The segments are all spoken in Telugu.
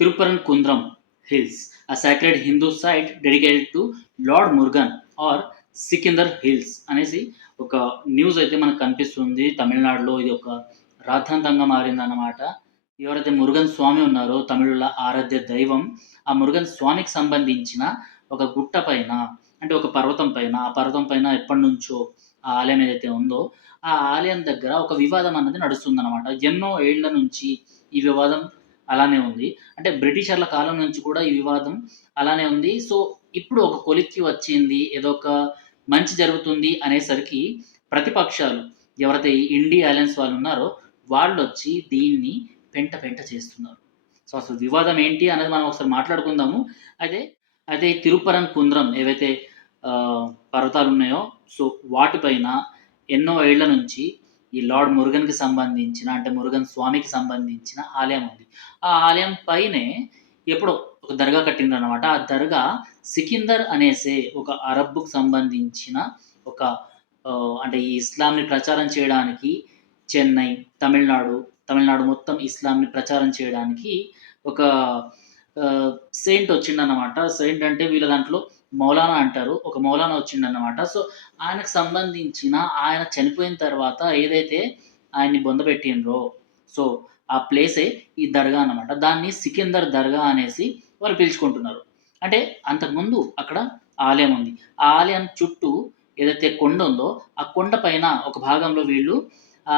Tiruparan Kundram Hills, a sacred Hindu site dedicated to Lord Murugan or Sikandar hills అనేసి ఒక న్యూస్ అయితే మనకు కనిపిస్తుంది. తమిళనాడులో ఇది ఒక రాద్ధాంతంగా మారిందన్నమాట. ఎవరైతే మురుగన్ స్వామి ఉన్నారో తమిళుల ఆరాధ్య దైవం ఆ మురుగన్ స్వామికి సంబంధించిన ఒక గుట్ట పైన అంటే ఒక పర్వతం పైన ఆ పర్వతం పైన ఎప్పటి నుంచో ఆ ఆలయం ఏదైతే ఉందో ఆ ఆలయం దగ్గర ఒక వివాదం అన్నది నడుస్తుందన్నమాట. ఎన్నో ఏళ్ళ నుంచి ఈ వివాదం అలానే ఉంది. అంటే బ్రిటిషర్ల కాలం నుంచి కూడా ఈ వివాదం అలానే ఉంది. సో ఇప్పుడు ఒక కొలిక్కి వచ్చింది ఏదో ఒక మంచి జరుగుతుంది అనేసరికి ప్రతిపక్షాలు ఎవరైతే ఇండి అలయన్స్ వాళ్ళు ఉన్నారో వాళ్ళు వచ్చి దీన్ని పెంట పెంట చేస్తున్నారు. సో అసలు వివాదం ఏంటి అనేది మనం ఒకసారి మాట్లాడుకుందాము. అదే అదే తిరుపరం కుంద్రం ఏవైతే పర్వతాలు ఉన్నాయో సో వాటిపైన ఎన్నో ఏళ్ళ నుంచి ఈ లార్డ్ మురుగన్కి సంబంధించిన అంటే మురుగన్ స్వామికి సంబంధించిన ఆలయం ఉంది. ఆ ఆలయం పైనే ఎప్పుడో ఒక దర్గా కట్టిండ్రు అనమాట ఆ దర్గా సికిందర్ అనేసే ఒక అరబ్బుకు సంబంధించిన ఒక అంటే ఈ ఇస్లాంని ప్రచారం చేయడానికి చెన్నై తమిళనాడు తమిళనాడు మొత్తం ఇస్లాంని ప్రచారం చేయడానికి ఒక సెయింట్ వచ్చిండనమాట సెయింట్ అంటే వీళ్ళ దాంట్లో మౌలానా అంటారు. ఒక మౌలానా వచ్చిండనమాట సో ఆయనకు సంబంధించిన ఆయన చనిపోయిన తర్వాత ఏదైతే ఆయన్ని బొందపెట్టిండ్రో సో ఆ ప్లేసే ఈ దర్గా అన్నమాట. దాన్ని సికిందర్ దర్గా అనేసి వాళ్ళు పిలుచుకుంటున్నారు. అంటే అంతకుముందు అక్కడ ఆలయం ఉంది. ఆ ఆలయం చుట్టూ ఏదైతే కొండ ఉందో ఆ కొండ పైన ఒక భాగంలో వీళ్ళు ఆ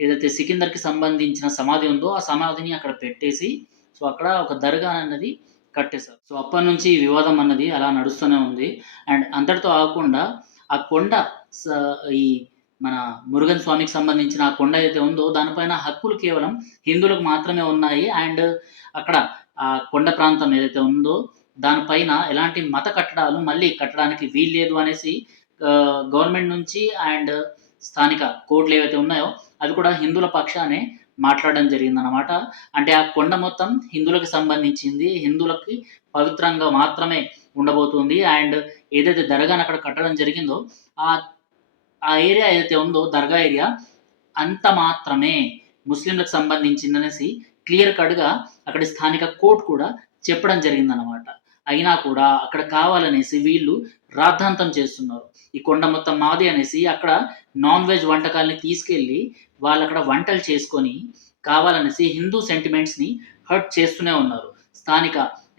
ఏదైతే సికిందర్కి సంబంధించిన సమాధి ఉందో ఆ సమాధిని అక్కడ పెట్టేసి సో అక్కడ ఒక దర్గా అన్నది కట్టేశారు సో అప్పటి నుంచి ఈ వివాదం అన్నది అలా నడుస్తూనే ఉంది. అండ్ అంతటితో ఆగకుండా ఆ కొండ స- ఈ మన మురుగన్ స్వామికి సంబంధించిన ఆ కొండ అయితే ఉందో దానిపైన హక్కులు కేవలం హిందువులకు మాత్రమే ఉన్నాయి. అండ్ అక్కడ ఆ కొండ ప్రాంతం ఏదైతే ఉందో దానిపైన ఎలాంటి మత కట్టడాలు మళ్ళీ కట్టడానికి వీల్లేదు అనేసి గవర్నమెంట్ నుంచి అండ్ స్థానిక కోర్టులు ఏవైతే ఉన్నాయో అవి కూడా హిందువుల పక్షానే మాట్లాడడం జరిగిందనమాట అంటే ఆ కొండ మొత్తం హిందువులకు సంబంధించింది. హిందువులకి పవిత్రంగా మాత్రమే ఉండబోతుంది. అండ్ ఏదైతే దర్గాను అక్కడ కట్టడం జరిగిందో ఆ ఆ ఏరియా ఏదైతే ఉందో దర్గా ఏరియా అంత మాత్రమే ముస్లింలకు సంబంధించిందనేసి క్లియర్ కట్గా అక్కడ స్థానిక కోర్టు కూడా చెప్పడం జరిగిందనమాట అయినా కూడా అక్కడ కావాలనేసి వీళ్ళు రాద్ధాంతం చేస్తున్నారు. ఈ కొండ మొత్తం మాది అనేసి అక్కడ నాన్ వెజ్ వంటకాల్ని తీసుకెళ్ళి వాళ్ళు అక్కడ వంటలు చేసుకొని కావాలనేసి హిందూ సెంటిమెంట్స్ని హర్ట్ చేస్తూనే ఉన్నారు. స్థానిక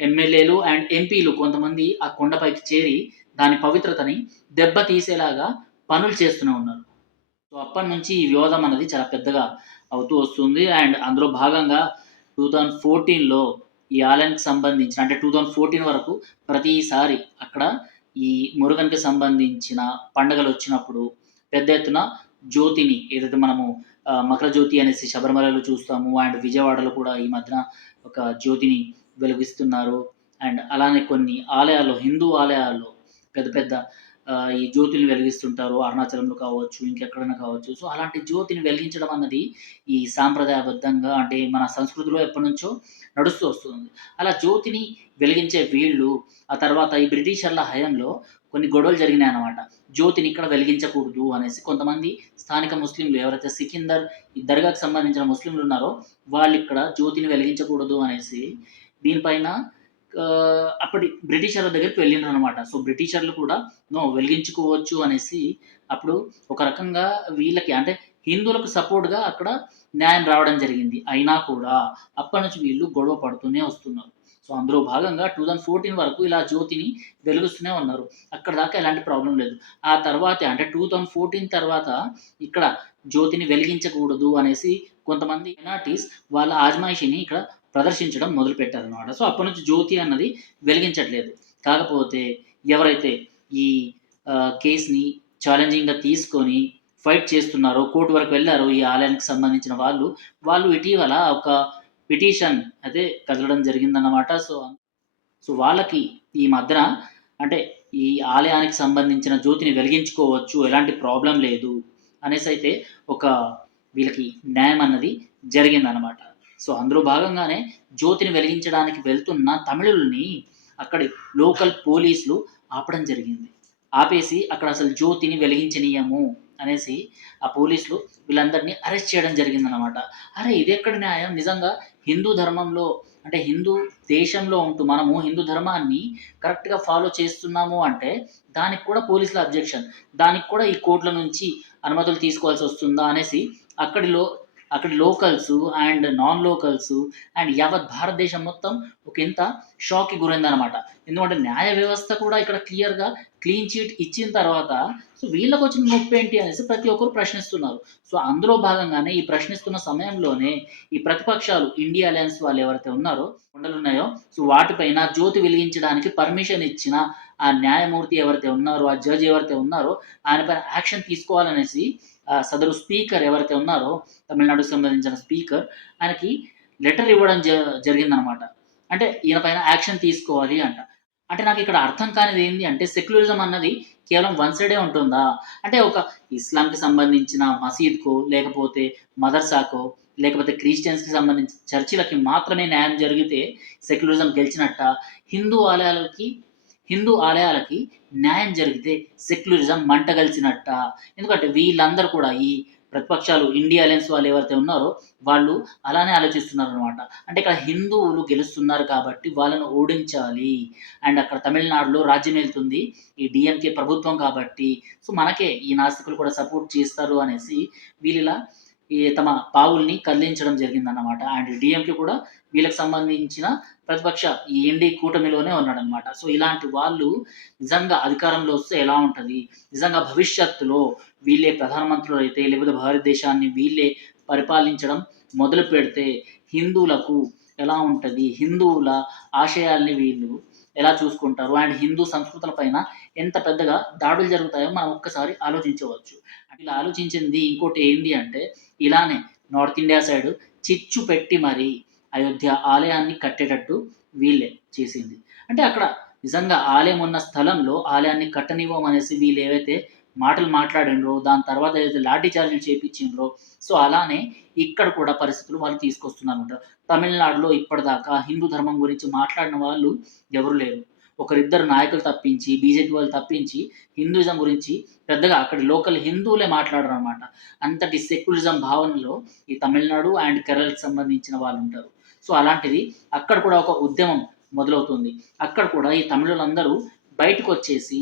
ఎమ్మెల్యేలు అండ్ ఎంపీలు కొంతమంది ఆ కొండపైకి చేరి దాని పవిత్రతని దెబ్బ తీసేలాగా పనులు చేస్తూనే ఉన్నారు. సో అప్పటి నుంచి ఈ వివాదం అనేది చాలా పెద్దగా అవుతూ వస్తుంది. అండ్ అందులో భాగంగా టూ థౌజండ్ ఫోర్టీన్లో ఈ ఆలయానికి సంబంధించిన అంటే టూ థౌజండ్ ఫోర్టీన్ వరకు ప్రతిసారి అక్కడ ఈ మురుగన్కి సంబంధించిన పండుగలు వచ్చినప్పుడు పెద్ద ఎత్తున జ్యోతిని ఏదైతే మనము మకర జ్యోతి అనేసి శబరిమలలో చూస్తాము అండ్ విజయవాడలో కూడా ఈ మధ్యన ఒక జ్యోతిని వెలిగిస్తున్నారు. అండ్ అలానే కొన్ని ఆలయాల్లో హిందూ ఆలయాల్లో పెద్ద పెద్ద ఈ జ్యోతిని వెలిగిస్తుంటారు అరుణాచలంలో కావచ్చు ఇంకెక్కడైనా కావచ్చు. సో అలాంటి జ్యోతిని వెలిగించడం అన్నది ఈ సాంప్రదాయబద్ధంగా అంటే మన సంస్కృతిలో ఎప్పటి నుంచో నడుస్తూ వస్తుంది. అలా జ్యోతిని వెలిగించే వీళ్ళు ఆ తర్వాత ఈ బ్రిటిషర్ల హయాంలో కొన్ని గొడవలు జరిగినాయి అన్నమాట. జ్యోతిని ఇక్కడ వెలిగించకూడదు అనేసి కొంతమంది స్థానిక ముస్లింలు ఎవరైతే సికిందర్ ఈ దర్గాకు సంబంధించిన ముస్లింలు ఉన్నారో వాళ్ళు ఇక్కడ జ్యోతిని వెలిగించకూడదు అనేసి దీనిపైన అప్పటి బ్రిటిషర్ల దగ్గరికి వెళ్ళినారు అనమాట సో బ్రిటిషర్లు కూడా నో వెలిగించుకోవచ్చు అనేసి అప్పుడు ఒక రకంగా వీళ్ళకి అంటే హిందువులకు సపోర్ట్గా అక్కడ న్యాయం రావడం జరిగింది. అయినా కూడా అప్పటి నుంచి వీళ్ళు గొడవ పడుతూనే వస్తున్నారు. సో అందులో భాగంగా టూ థౌజండ్ ఫోర్టీన్ వరకు ఇలా జ్యోతిని వెలుగుస్తూనే ఉన్నారు. అక్కడ దాకా ఎలాంటి ప్రాబ్లం లేదు. ఆ తర్వాత అంటే టూ థౌజండ్ ఫోర్టీన్ తర్వాత ఇక్కడ జ్యోతిని వెలిగించకూడదు అనేసి కొంతమంది ఎనాటిస్ వాళ్ళ ఆజ్మాయిషిని ఇక్కడ ప్రదర్శించడం మొదలు పెట్టారనమాట సో అప్పటి నుంచి జ్యోతి అన్నది వెలిగించట్లేదు. కాకపోతే ఎవరైతే ఈ కేసుని ఛాలెంజింగ్గా తీసుకొని ఫైట్ చేస్తున్నారో కోర్టు వరకు వెళ్ళారో ఈ ఆలయానికి సంబంధించిన వాళ్ళు వాళ్ళు ఇటీవల ఒక పిటిషన్ అయితే కదలడం జరిగిందన్నమాట. సో సో వాళ్ళకి ఈ మధ్యన అంటే ఈ ఆలయానికి సంబంధించిన జ్యోతిని వెలిగించుకోవచ్చు ఎలాంటి ప్రాబ్లం లేదు అనేసి అయితే ఒక వీళ్ళకి న్యాయం అన్నది జరిగిందనమాట సో అందులో భాగంగానే జ్యోతిని వెలిగించడానికి వెళ్తున్న తమిళుల్ని అక్కడి లోకల్ పోలీసులు ఆపడం జరిగింది. ఆపేసి అక్కడ అసలు జ్యోతిని వెలిగించనీయము అనేసి ఆ పోలీసులు వీళ్ళందరినీ అరెస్ట్ చేయడం జరిగిందనమాట అరే ఇది ఎక్కడ న్యాయం? నిజంగా హిందూ ధర్మంలో అంటే హిందూ దేశంలో ఉంటూ మనము హిందూ ధర్మాన్ని కరెక్ట్గా ఫాలో చేస్తున్నాము అంటే దానికి కూడా పోలీసుల అబ్జెక్షన్ దానికి కూడా ఈ కోర్టుల నుంచి అనుమతులు తీసుకోవాల్సి వస్తుందా అనేసి అక్కడిలో అక్కడి locals and non locals and యావత్ భారతదేశం మొత్తం ఒక ఇంత షాక్కి గురైందనమాట ఎందుకంటే న్యాయ వ్యవస్థ కూడా ఇక్కడ క్లియర్గా క్లీన్ చీట్ ఇచ్చిన తర్వాత సో వీళ్ళకి వచ్చిన నొప్పి ఏంటి అనేసి ప్రతి ఒక్కరు ప్రశ్నిస్తున్నారు. సో అందులో భాగంగానే ఈ ప్రశ్నిస్తున్న సమయంలోనే ఈ ప్రతిపక్షాలు ఇండియా అలయన్స్ వాళ్ళు ఎవరైతే ఉన్నారో కొండలు ఉన్నాయో సో వాటిపైన జ్యోతి వెలిగించడానికి పర్మిషన్ ఇచ్చిన ఆ న్యాయమూర్తి ఎవరైతే ఉన్నారో ఆ జడ్జ్ ఎవరైతే ఉన్నారో ఆయన పైన యాక్షన్ తీసుకోవాలనేసి సదరు స్పీకర్ ఎవరైతే ఉన్నారో తమిళనాడుకు సంబంధించిన స్పీకర్ ఆయనకి లెటర్ ఇవ్వడం జ జరిగిందనమాట. అంటే ఈయన పైన యాక్షన్ తీసుకోవాలి అంట. అంటే నాకు ఇక్కడ అర్థం కానిది ఏంటి అంటే సెక్యులరిజం అన్నది కేవలం వన్ సైడే ఉంటుందా? అంటే ఒక ఇస్లాంకి సంబంధించిన మసీద్కో లేకపోతే మదర్సాకో లేకపోతే క్రిస్టియన్స్కి సంబంధించిన చర్చిలకి మాత్రమే న్యాయం జరిగితే సెక్యులరిజం గెలిచినట్ట? హిందూ ఆలయాలకి హిందూ ఆలయాలకి న్యాయం జరిగితే సెక్యులరిజం మంటగలిచినట్ట ఎందుకంటే వీళ్ళందరూ కూడా ఈ ప్రతిపక్షాలు ఇండియా అలయన్స్ వాళ్ళు ఎవరైతే ఉన్నారో వాళ్ళు అలానే ఆలోచిస్తున్నారు అనమాట అంటే ఇక్కడ హిందువులు గెలుస్తున్నారు కాబట్టి వాళ్ళను ఓడించాలి. అండ్ అక్కడ తమిళనాడులో రాజ్యం వెళ్తుంది ఈ డిఎంకే ప్రభుత్వం కాబట్టి. సో మనకే ఈ నాస్తికులు కూడా సపోర్ట్ చేస్తారు అనేసి వీళ్ళ ఈ తమ పావుల్ని కదిలించడం జరిగిందన్నమాట. అండ్ డిఎంకే కూడా వీళ్ళకి సంబంధించిన ప్రతిపక్ష ఈ ఎన్డీ కూటమిలోనే ఉన్నాడనమాట సో ఇలాంటి వాళ్ళు నిజంగా అధికారంలో వస్తే ఎలా ఉంటుంది? నిజంగా భవిష్యత్తులో వీళ్ళే ప్రధానమంత్రులు అయితే లేకపోతే భారతదేశాన్ని వీళ్ళే పరిపాలించడం మొదలు పెడితే హిందువులకు ఎలా ఉంటుంది? హిందువుల ఆశయాల్ని వీళ్ళు ఎలా చూసుకుంటారు? అండ్ హిందూ సంస్కృతుల పైన ఎంత పెద్దగా దాడులు జరుగుతాయో మనం ఒక్కసారి ఆలోచించవచ్చు. ఇలా ఆలోచించింది ఇంకోటి ఏంటి అంటే ఇలానే నార్త్ ఇండియా సైడ్ చిచ్చు పెట్టి మరి అయోధ్య ఆలయాన్ని కట్టేటట్టు వీళ్ళే చేసింది. అంటే అక్కడ నిజంగా ఆలయం ఉన్న స్థలంలో ఆలయాన్ని కట్టనివ్వం అనేసి వీళ్ళు ఏవైతే మాటలు మాట్లాడిండ్రో దాని తర్వాత ఏదైతే లాఠీ చార్జీలు చేపించిండ్రో సో అలానే ఇక్కడ కూడా పరిస్థితులు వాళ్ళు తీసుకొస్తున్నారు తమిళనాడులో ఇప్పటిదాకా హిందూ ధర్మం గురించి మాట్లాడిన వాళ్ళు ఎవరు లేరు. ఒకరిద్దరు నాయకులు తప్పించి బీజేపీ వాళ్ళు తప్పించి హిందూయిజం గురించి పెద్దగా అక్కడి లోకల్ హిందువులే మాట్లాడరు అనమాట అంతటి సెక్యులిజం భావనలో ఈ తమిళనాడు అండ్ కేరళకు సంబంధించిన వాళ్ళు ఉంటారు. సో అలాంటిది అక్కడ కూడా ఒక ఉద్యమం మొదలవుతుంది. అక్కడ కూడా ఈ తమిళులందరూ బయటకు వచ్చేసి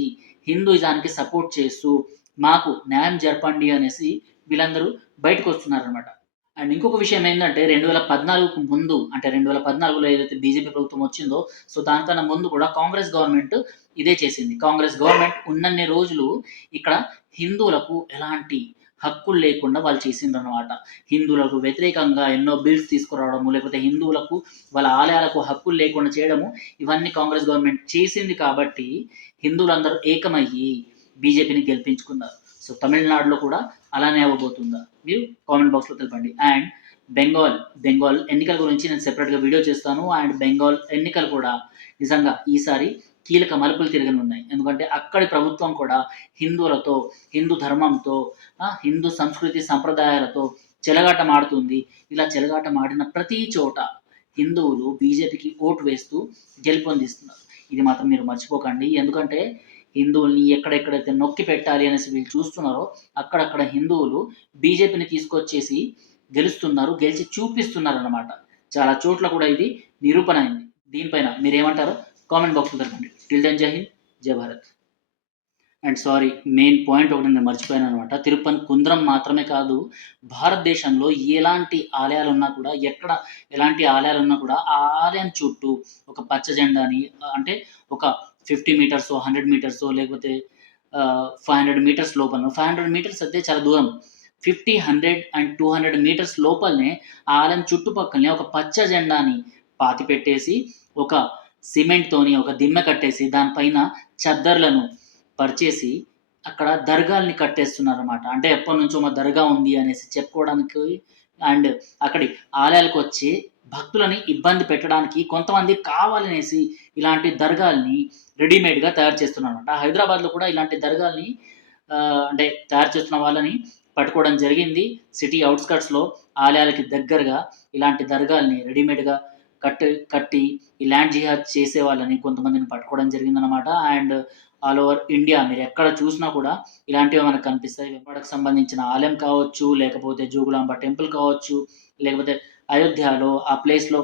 హిందూయిజానికి సపోర్ట్ చేస్తూ మాకు న్యాయం జరపండి అనేసి వీళ్ళందరూ బయటకు వస్తున్నారనమాట అండ్ ఇంకొక విషయం ఏంటంటే రెండు వేల పద్నాలుగుకు ముందు అంటే రెండు వేల పద్నాలుగులో ఏదైతే బీజేపీ ప్రభుత్వం వచ్చిందో సో దానికన్నా ముందు కూడా కాంగ్రెస్ గవర్నమెంట్ ఇదే చేసింది. కాంగ్రెస్ గవర్నమెంట్ ఉన్నన్ని రోజులు ఇక్కడ హిందువులకు ఎలాంటి హక్కులు లేకుండా వాళ్ళు చేసిండ్రు అనమాట హిందువులకు వ్యతిరేకంగా ఎన్నో బిల్స్ తీసుకురావడము లేకపోతే హిందువులకు వాళ్ళ ఆలయాలకు హక్కులు లేకుండా చేయడము ఇవన్నీ కాంగ్రెస్ గవర్నమెంట్ చేసింది కాబట్టి హిందువులందరూ ఏకమయ్యి బీజేపీని గెలిపించుకున్నారు సో తమిళనాడులో కూడా అలానే అవ్వబోతుందా మీరు కామెంట్ బాక్స్లో తెలపండి. అండ్ బెంగాల్ బెంగాల్ ఎన్నికల గురించి నేను సెపరేట్గా వీడియో చేస్తాను. అండ్ బెంగాల్ ఎన్నికలు కూడా నిజంగా ఈసారి కీలక మలుపులు తిరగనున్నాయి ఎందుకంటే అక్కడి ప్రభుత్వం కూడా హిందువులతో హిందూ ధర్మంతో హిందూ సంస్కృతి సంప్రదాయాలతో చెలగాటం ఆడుతుంది. ఇలా చెలగాటం ఆడిన ప్రతి చోట హిందువులు బీజేపీకి ఓటు వేస్తూ గెలుపొందిస్తున్నారు. ఇది మాత్రం మీరు మర్చిపోకండి. ఎందుకంటే హిందువుల్ని ఎక్కడెక్కడైతే నొక్కి పెట్టాలి అనేసి వీళ్ళు చూస్తున్నారో అక్కడక్కడ హిందువులు బీజేపీని తీసుకొచ్చేసి గెలుస్తున్నారు గెలిచి చూపిస్తున్నారు అన్నమాట చాలా చోట్ల కూడా ఇది నిరూపణ అయింది. దీనిపైన మీరేమంటారు? కామెంట్ బాక్స్లో తెలపండి till then Jai Hind Jai Bharat and sorry main point ఒకటి నేను మర్చిపోయాను అనమాట. తిరుపతి కుంద్రం మాత్రమే కాదు భారతదేశంలో ఎలాంటి ఆలయాలు ఉన్నా కూడా ఎక్కడ ఎలాంటి ఆలయాలు ఉన్నా కూడా ఆ ఆలయం చుట్టూ ఒక పచ్చ జెండాని అంటే ఒక ఫిఫ్టీ మీటర్స్ హండ్రెడ్ మీటర్స్ లేకపోతే ఫైవ్ హండ్రెడ్ మీటర్స్ లోపల ఫైవ్ హండ్రెడ్ మీటర్స్ అయితే చాలా దూరం. Fifty hundred and two hundred metres లోపలనే ఆ ఆలయం చుట్టుపక్కలనే ఒక పచ్చ జెండాని పాతి పెట్టేసి ఒక సిమెంట్తోని ఒక దిమ్మె కట్టేసి దానిపైన చద్దర్లను పరిచేసి అక్కడ దర్గాల్ని కట్టేస్తున్నారు అనమాట అంటే ఎప్పటి నుంచో మా దర్గా ఉంది అనేసి చెప్పుకోవడానికి అండ్ అక్కడి ఆలయాలకు వచ్చి భక్తులని ఇబ్బంది పెట్టడానికి కొంతమంది కావాలనేసి ఇలాంటి దర్గాల్ని రెడీమేడ్గా తయారు చేస్తున్నారు అనమాట హైదరాబాద్లో కూడా ఇలాంటి దర్గాల్ని అంటే తయారు చేస్తున్న వాళ్ళని పట్టుకోవడం జరిగింది. సిటీ అవుట్స్కట్స్లో ఆలయాలకి దగ్గరగా ఇలాంటి దర్గాల్ని రెడీమేడ్గా కట్టి కట్టి ఈ ల్యాండ్ జిహాద్ చేసే వాళ్ళని కొంతమందిని పట్టుకోవడం జరిగిందనమాట అండ్ ఆల్ ఓవర్ ఇండియా మీరు ఎక్కడ చూసినా కూడా ఇలాంటివి మనకు కనిపిస్తాయి. వెంపడకు సంబంధించిన ఆలయం కావచ్చు లేకపోతే జూగులాంబ టెంపుల్ కావచ్చు లేకపోతే అయోధ్యలో ఆ ప్లేస్లో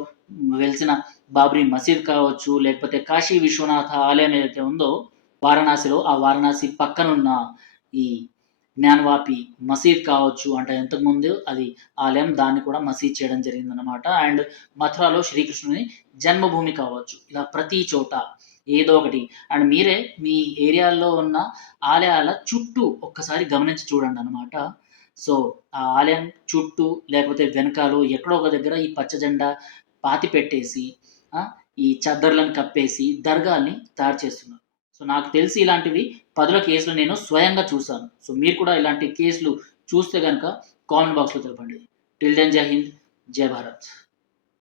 వెలిసిన బాబ్రీ మసీద్ కావచ్చు లేకపోతే కాశీ విశ్వనాథ ఆలయం ఏదైతే ఉందో వారణాసిలో ఆ వారణాసి పక్కనున్న ఈ జ్ఞానవాపి మసీద్ కావచ్చు అంటే ఇంతకుముందు అది ఆలయం దాన్ని కూడా మసీద్ చేయడం జరిగిందనమాట అండ్ మథురాలో శ్రీకృష్ణుని జన్మభూమి కావచ్చు. ఇలా ప్రతి చోట ఏదో ఒకటి. అండ్ మీరే మీ ఏరియాలో ఉన్న ఆలయాల చుట్టూ ఒక్కసారి గమనించి చూడండి అనమాట సో ఆ ఆలయం చుట్టూ లేకపోతే వెనకాలు ఎక్కడో ఒక దగ్గర ఈ పచ్చ జెండా పాతి పెట్టేసి ఈ చద్దర్లను కప్పేసి దర్గాల్ని తయారు చేస్తున్నారు. సో నాకు తెలిసి ఇలాంటివి పదుల కేసులు నేను స్వయంగా చూశాను. సో మీరు కూడా ఇలాంటి కేసులు చూస్తే కనుక కామెంట్ బాక్స్లో తెలపండి. Till then Jai Hind Jai Bharat.